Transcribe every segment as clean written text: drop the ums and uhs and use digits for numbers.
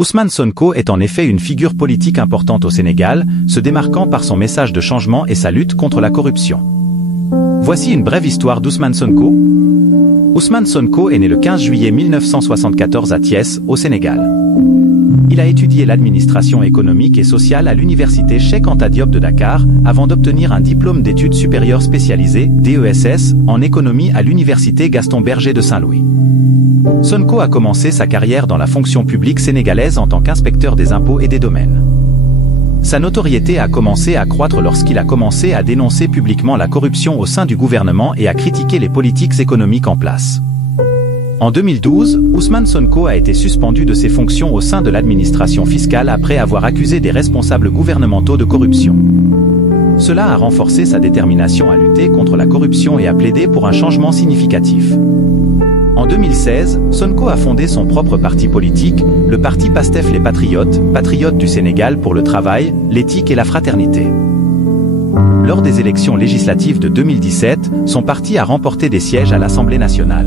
Ousmane Sonko est en effet une figure politique importante au Sénégal, se démarquant par son message de changement et sa lutte contre la corruption. Voici une brève histoire d'Ousmane Sonko. Ousmane Sonko est né le 15 juillet 1974 à Thiès, au Sénégal. Il a étudié l'administration économique et sociale à l'université Cheikh Anta Diop de Dakar, avant d'obtenir un diplôme d'études supérieures spécialisées, DESS, en économie à l'université Gaston Berger de Saint-Louis. Sonko a commencé sa carrière dans la fonction publique sénégalaise en tant qu'inspecteur des impôts et des domaines. Sa notoriété a commencé à croître lorsqu'il a commencé à dénoncer publiquement la corruption au sein du gouvernement et à critiquer les politiques économiques en place. En 2012, Ousmane Sonko a été suspendu de ses fonctions au sein de l'administration fiscale après avoir accusé des responsables gouvernementaux de corruption. Cela a renforcé sa détermination à lutter contre la corruption et à plaider pour un changement significatif. En 2016, Sonko a fondé son propre parti politique, le parti PASTEF Les Patriotes, patriotes du Sénégal pour le travail, l'éthique et la fraternité. Lors des élections législatives de 2017, son parti a remporté des sièges à l'Assemblée nationale.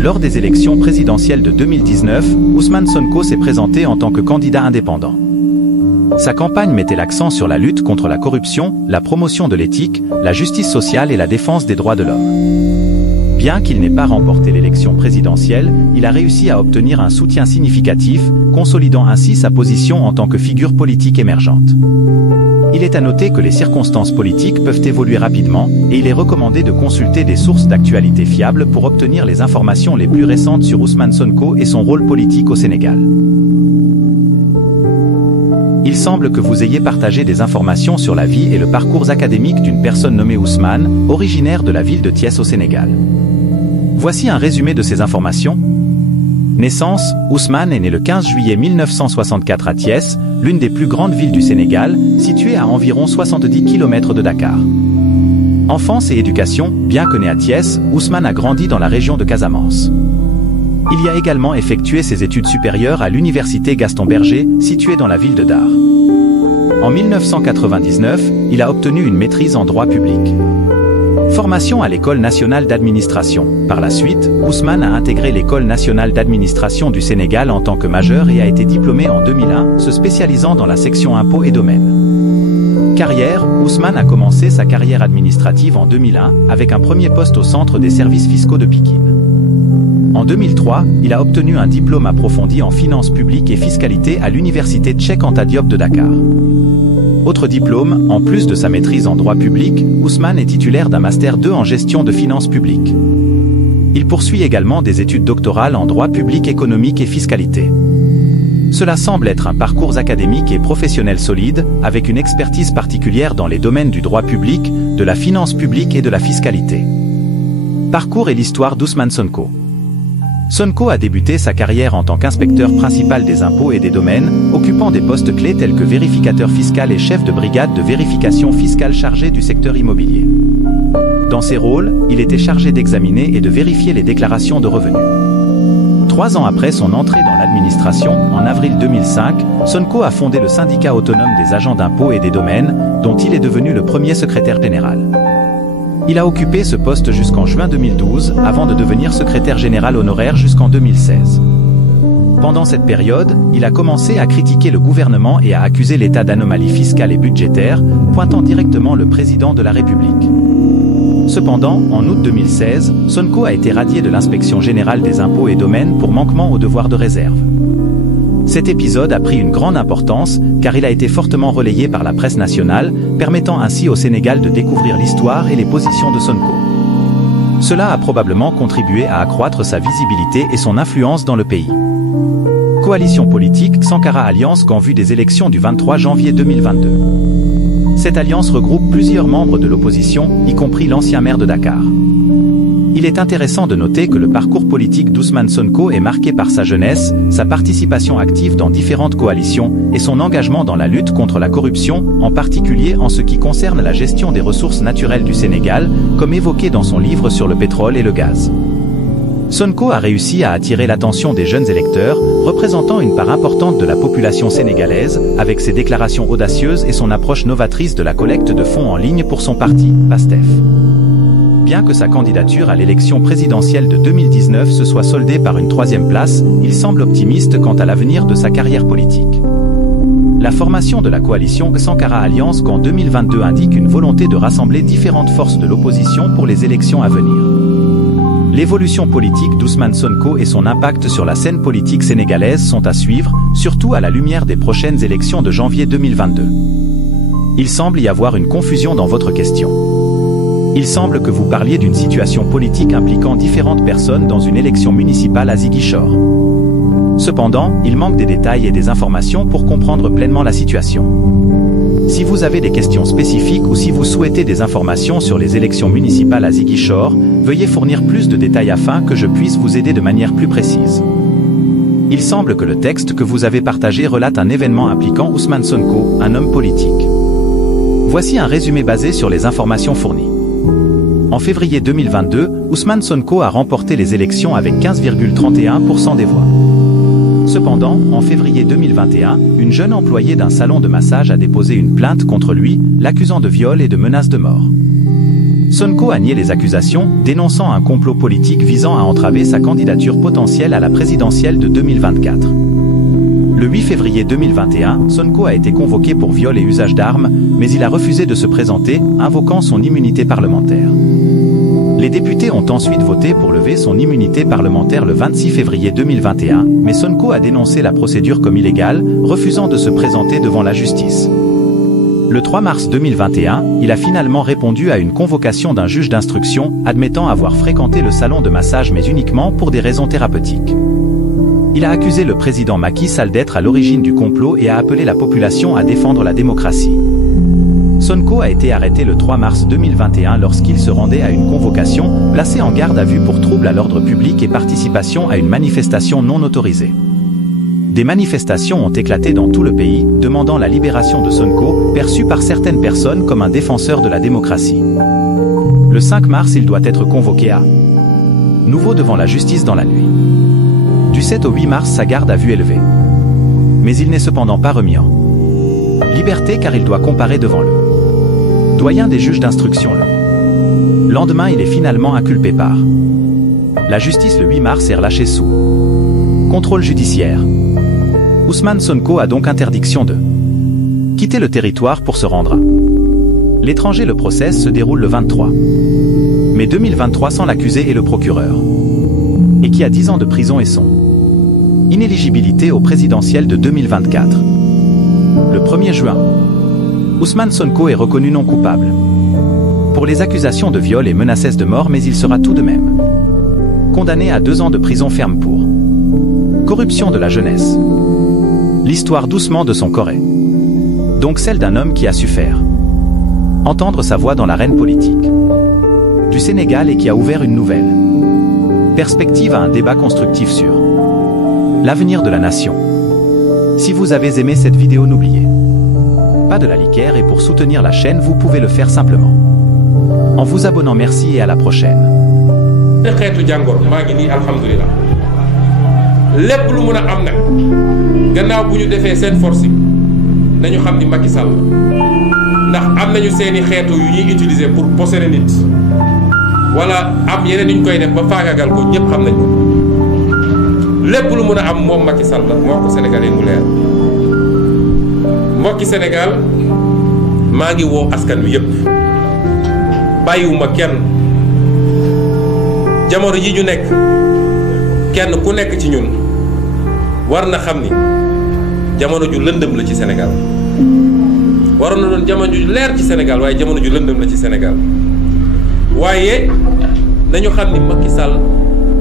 Lors des élections présidentielles de 2019, Ousmane Sonko s'est présenté en tant que candidat indépendant. Sa campagne mettait l'accent sur la lutte contre la corruption, la promotion de l'éthique, la justice sociale et la défense des droits de l'homme. Bien qu'il n'ait pas remporté l'élection présidentielle, il a réussi à obtenir un soutien significatif, consolidant ainsi sa position en tant que figure politique émergente. Il est à noter que les circonstances politiques peuvent évoluer rapidement, et il est recommandé de consulter des sources d'actualité fiables pour obtenir les informations les plus récentes sur Ousmane Sonko et son rôle politique au Sénégal. Il semble que vous ayez partagé des informations sur la vie et le parcours académique d'une personne nommée Ousmane, originaire de la ville de Thiès au Sénégal. Voici un résumé de ces informations. Naissance, Ousmane est né le 15 juillet 1964 à Thiès, l'une des plus grandes villes du Sénégal, située à environ 70 km de Dakar. Enfance et éducation, bien que né à Thiès, Ousmane a grandi dans la région de Casamance. Il y a également effectué ses études supérieures à l'université Gaston Berger, située dans la ville de Dar. En 1999, il a obtenu une maîtrise en droit public. Formation à l'École nationale d'administration. Par la suite, Ousmane a intégré l'École nationale d'administration du Sénégal en tant que majeur et a été diplômé en 2001, se spécialisant dans la section impôts et domaines. Carrière, Ousmane a commencé sa carrière administrative en 2001, avec un premier poste au centre des services fiscaux de Pikine. En 2003, il a obtenu un diplôme approfondi en finances publiques et fiscalité à l'université Cheikh Anta Diop de Dakar. Autre diplôme, en plus de sa maîtrise en droit public, Ousmane est titulaire d'un Master 2 en gestion de finances publiques. Il poursuit également des études doctorales en droit public économique et fiscalité. Cela semble être un parcours académique et professionnel solide, avec une expertise particulière dans les domaines du droit public, de la finance publique et de la fiscalité. Parcours et l'histoire d'Ousmane Sonko. Sonko a débuté sa carrière en tant qu'inspecteur principal des impôts et des domaines, occupant des postes clés tels que vérificateur fiscal et chef de brigade de vérification fiscale chargé du secteur immobilier. Dans ces rôles, il était chargé d'examiner et de vérifier les déclarations de revenus. 3 ans après son entrée dans l'administration, en avril 2005, Sonko a fondé le syndicat autonome des agents d'impôts et des domaines, dont il est devenu le premier secrétaire général. Il a occupé ce poste jusqu'en juin 2012, avant de devenir secrétaire général honoraire jusqu'en 2016. Pendant cette période, il a commencé à critiquer le gouvernement et à accuser l'État d'anomalies fiscales et budgétaires, pointant directement le président de la République. Cependant, en août 2016, Sonko a été radié de l'inspection générale des impôts et domaines pour manquement au devoir de réserve. Cet épisode a pris une grande importance, car il a été fortement relayé par la presse nationale, permettant ainsi au Sénégal de découvrir l'histoire et les positions de Sonko. Cela a probablement contribué à accroître sa visibilité et son influence dans le pays. Coalition politique Sankara Alliance en vue des élections du 23 janvier 2022. Cette alliance regroupe plusieurs membres de l'opposition, y compris l'ancien maire de Dakar. Il est intéressant de noter que le parcours politique d'Ousmane Sonko est marqué par sa jeunesse, sa participation active dans différentes coalitions et son engagement dans la lutte contre la corruption, en particulier en ce qui concerne la gestion des ressources naturelles du Sénégal, comme évoqué dans son livre sur le pétrole et le gaz. Sonko a réussi à attirer l'attention des jeunes électeurs, représentant une part importante de la population sénégalaise, avec ses déclarations audacieuses et son approche novatrice de la collecte de fonds en ligne pour son parti, PASTEF. Bien bien que sa candidature à l'élection présidentielle de 2019 se soit soldée par une 3e place, il semble optimiste quant à l'avenir de sa carrière politique. La formation de la coalition Sankara Alliance qu'en 2022 indique une volonté de rassembler différentes forces de l'opposition pour les élections à venir. L'évolution politique d'Ousmane Sonko et son impact sur la scène politique sénégalaise sont à suivre, surtout à la lumière des prochaines élections de janvier 2022. Il semble y avoir une confusion dans votre question. Il semble que vous parliez d'une situation politique impliquant différentes personnes dans une élection municipale à Ziguinchor. Cependant, il manque des détails et des informations pour comprendre pleinement la situation. Si vous avez des questions spécifiques ou si vous souhaitez des informations sur les élections municipales à Ziguinchor, veuillez fournir plus de détails afin que je puisse vous aider de manière plus précise. Il semble que le texte que vous avez partagé relate un événement impliquant Ousmane Sonko, un homme politique. Voici un résumé basé sur les informations fournies. En février 2022, Ousmane Sonko a remporté les élections avec 15,31% des voix. Cependant, en février 2021, une jeune employée d'un salon de massage a déposé une plainte contre lui, l'accusant de viol et de menaces de mort. Sonko a nié les accusations, dénonçant un complot politique visant à entraver sa candidature potentielle à la présidentielle de 2024. Le 8 février 2021, Sonko a été convoqué pour viol et usage d'armes, mais il a refusé de se présenter, invoquant son immunité parlementaire. Les députés ont ensuite voté pour lever son immunité parlementaire le 26 février 2021, mais Sonko a dénoncé la procédure comme illégale, refusant de se présenter devant la justice. Le 3 mars 2021, il a finalement répondu à une convocation d'un juge d'instruction, admettant avoir fréquenté le salon de massage mais uniquement pour des raisons thérapeutiques. Il a accusé le président Macky Sall d'être à l'origine du complot et a appelé la population à défendre la démocratie. Sonko a été arrêté le 3 mars 2021 lorsqu'il se rendait à une convocation, placé en garde à vue pour trouble à l'ordre public et participation à une manifestation non autorisée. Des manifestations ont éclaté dans tout le pays, demandant la libération de Sonko, perçu par certaines personnes comme un défenseur de la démocratie. Le 5 mars, il doit être convoqué à nouveau devant la justice dans la nuit. Du 7 au 8 mars, sa garde à vue est levée. Mais il n'est cependant pas remis en liberté car il doit comparer devant le doyen des juges d'instruction le lendemain. Il est finalement inculpé par la justice le 8 mars et relâché sous contrôle judiciaire. Ousmane Sonko a donc interdiction de quitter le territoire pour se rendre à l'étranger. Le procès se déroule le 23 mai 2023 sans l'accusé et le procureur, et qui a 10 ans de prison et son inéligibilité au présidentiel de 2024. Le 1er juin, Ousmane Sonko est reconnu non coupable pour les accusations de viol et menaces de mort, mais il sera tout de même condamné à 2 ans de prison ferme pour corruption de la jeunesse. L'histoire doucement de son corps est donc celle d'un homme qui a su faire entendre sa voix dans l'arène politique du Sénégal et qui a ouvert une nouvelle perspective à un débat constructif sur l'avenir de la nation. Si vous avez aimé cette vidéo, n'oubliez pas de la liker, et pour soutenir la chaîne, vous pouvez le faire simplement en vous abonnant. Merci et à la prochaine. xeetu jàngor maa ngi nii alhamdulilah lépp lu mën a am nag gannaaw bu ñu defee seen forcing nañu xam ni Macky Sall ndax am nañu seeni xeetu yu ñuy utiliser pour posséder nit wala am yeneen yu ñu koy def ba faagagal ko ñëpp xam nañ ko lépp lu mën a am moom Macky Sall la moo ko Sénégalais mu leer. mbokki Sénégal maa ngi woo askan wi yëpp bàyyiwuma kenn. jamono ji ñu nekk kenn ku nekk ci ñun war na xam ni jamono ju lëndëm la ci Sénégal waroon na doon jamono ju leer ci Sénégal waaye jamono ju lëndëm la ci Sénégal waaye nañu xam ni Macky Sall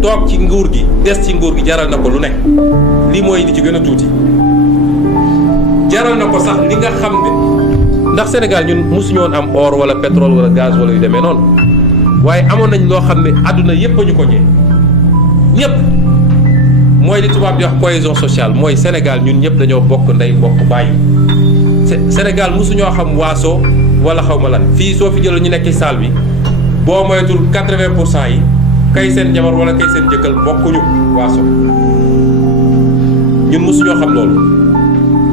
toog ci nguur gi des ci nguur gi jaral na ko lu nekk. lii mooy di ci gën a tuuti jaral na ko sax li nga xam ne ndax Sénégal ñun mosuñu woon am or wala pétrole wala gaz wala yu demee noonu waaye amoon nañ loo xam ne àdduna yépp a ñu ko ñee ñépp mooy li tubaab di wax cohésion sociale mooy Sénégal ñun ñëpp dañoo bokk ndey bokk bàyyi. Sénégal mosuñoo xam waaso wala xaw ma lan fii soo fi jëloon ñu nekk ci salle bi boo moytul 80% yi kay seen jabar wala kay seen jëkkal bokkuñu waaso ñun mosuñoo xam loolu.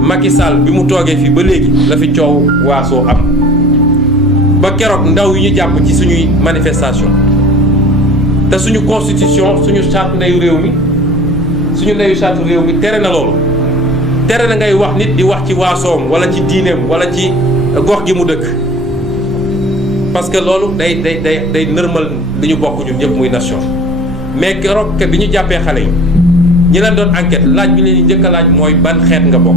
Macky Sall bi mu toogee fii ba léegi la fi coow waasoo am ba keroog ndaw yi ñu jàpp ci suñuy manifestation te suñu constitution suñu charte ndeyu réew mi tere na loolu. tere na ngay wax nit di wax ci waasoom wala ci diineem wala ci gox gi mu dëkk parce que loolu day nërmal li ñu bokk ñun ñëpp muy nation. mais keroog bi ñu jàppee xale yi ñi leen doon enquête laaj bi leen njëkk a laaj mooy ban xeet nga bokk.